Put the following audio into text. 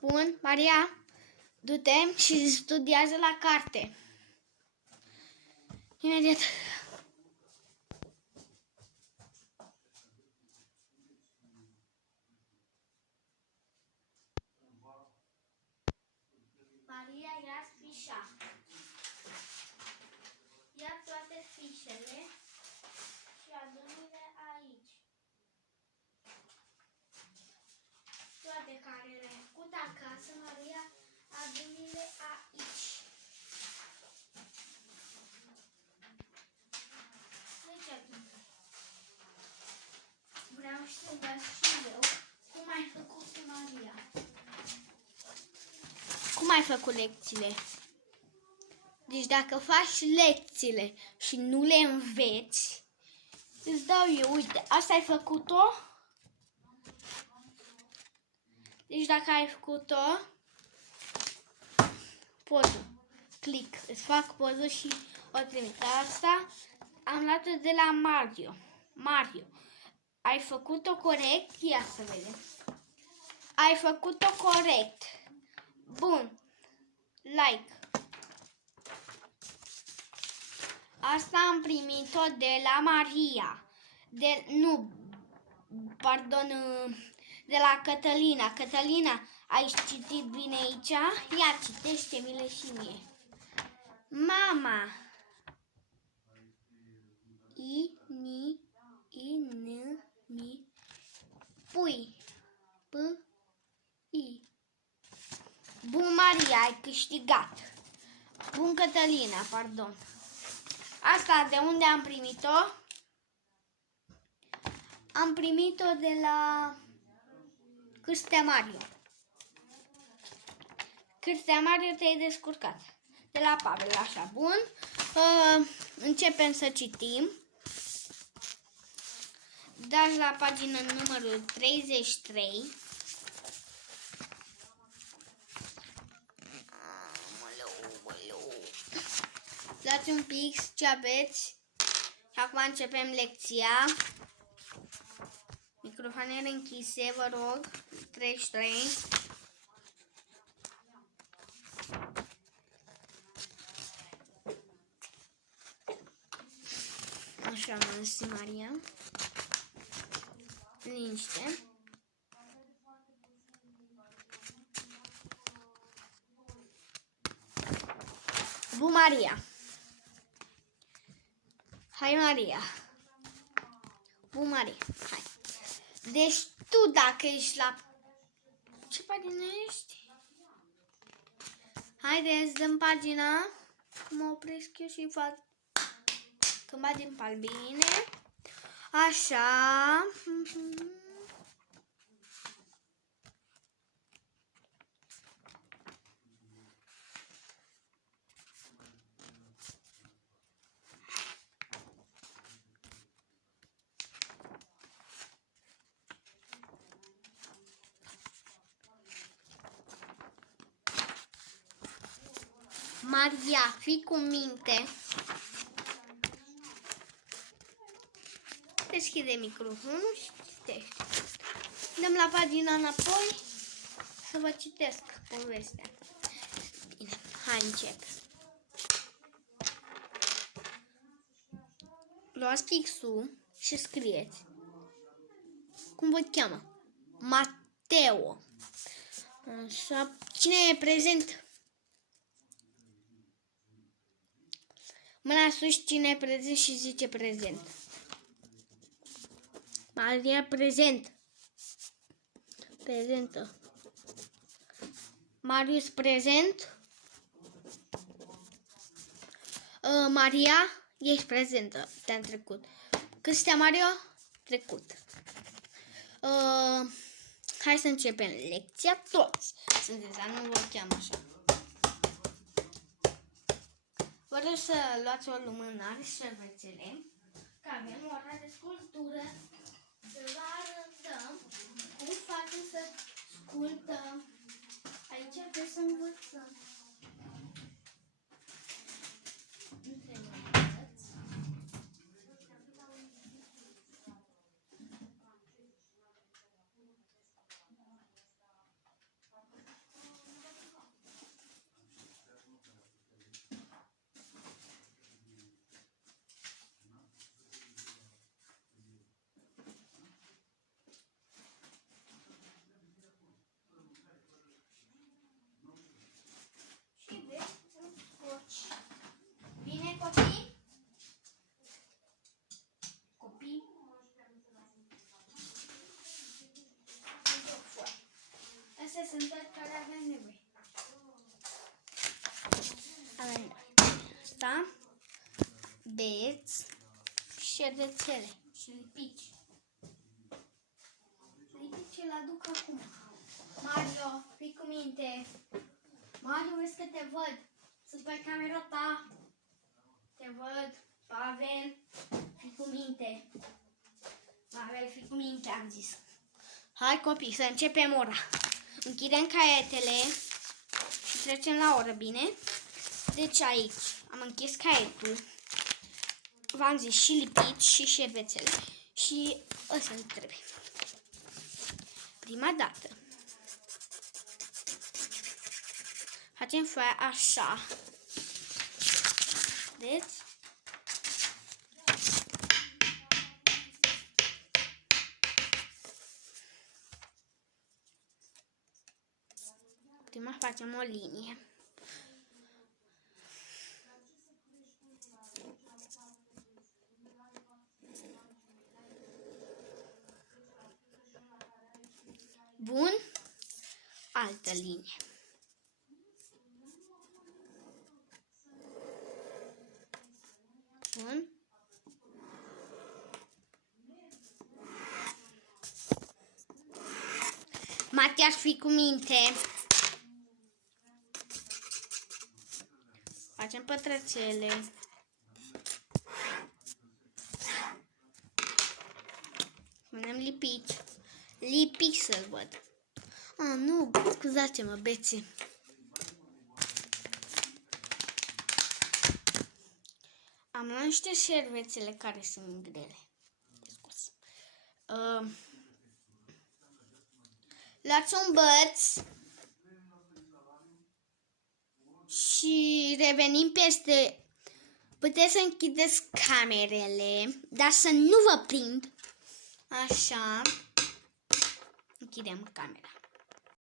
Bun, Maria, du-te și studiază la carte. Imediat. Maria, ia fișa. Ia toate fișele și adună-le aici. Toate care le-ai făcut acasă, Maria, adună-le aici. Deci adună. Vreau să văd și eu cum ai făcut cu Maria. Cum ai făcut lecțiile? Deci dacă faci lecțiile și nu le înveți, îți dau eu, uite, asta ai făcut-o. Deci dacă ai făcut-o, poză, click, îți fac poză și o trimit. Asta am luat-o de la Mario. Mario, ai făcut-o corect? Ia să vedem. Ai făcut-o corect. Bun. Like. Asta am primit-o de la Maria. De la Cătălina. Cătălina, ai citit bine aici? Ia, citește-mi-le și mie. Mama. Pui. P-I. Bun, Maria, ai câștigat. Bun, Cătălina, pardon. Asta de unde am primit-o? Am primit-o de la Cârstea Mario. Cârstea Mario, te-ai descurcat. De la Pavel, așa, bun. Începem să citim. Dați la pagina numărul 33. Dați un pic ce aveți. Și acum începem lecția. Microfoanele închise, vă rog. 33. Așa, mersi, Maria. Liniște. Bun, Maria. Hai, Maria. Bun, Maria. Hai. Deci tu dacă ești la... Ce pagină ești? Haideți, dăm pagina. Mă opresc eu și fac... Când bagem pe albine. Așa. Maria, fii cu minte. Deschide microfonul și citește. Dăm la pagina înapoi să vă citesc povestea. Bine, hai încep. Luați pixul și scrieți. Cum vă cheamă? Mateo. Așa. Cine e prezent? Mâna sus, cine e prezent și zice prezent. Maria, prezent. Prezentă. Marius, prezent. Maria, ești prezentă. Te-am trecut. Cârstea Mario? Trecut. Hai să începem lecția. Toți sunteți, dar nu vă cheamă așa. Vă rog să luați o lumânare și șervețele, că avem ora de sculptură. Să vă arătăm cum facem să sculptăm. Aici trebuie să învățăm. sunt care avem nevoie. Avem nevoie. Asta, beți, șervețele și lipici. Lipici îl aduc acum. Mario, fii cu minte. Mario, vezi că te văd. Sunt pe camera ta. Te văd. Pavel, fii cu minte. Pavel, fii cu minte, am zis. Hai copii, să începem ora. Închidem caietele și trecem la oră, bine? Deci aici am închis caietul. V-am zis și lipici și șervețele. Și ăsta nu trebuie. Prima dată facem foaia așa. Deci prima facem o linie. Bun. Altă linie. Bun. Matias, fii cu minte. Facem pătrățele. Punem lipici. Lipici să-l văd. Nu, scuzați-mă, bețe. Am luat niște șervețele care sunt grele. Luați un băț și revenim peste. Puteți să închideți camerele, dar să nu vă prind. Așa. Închidem camera.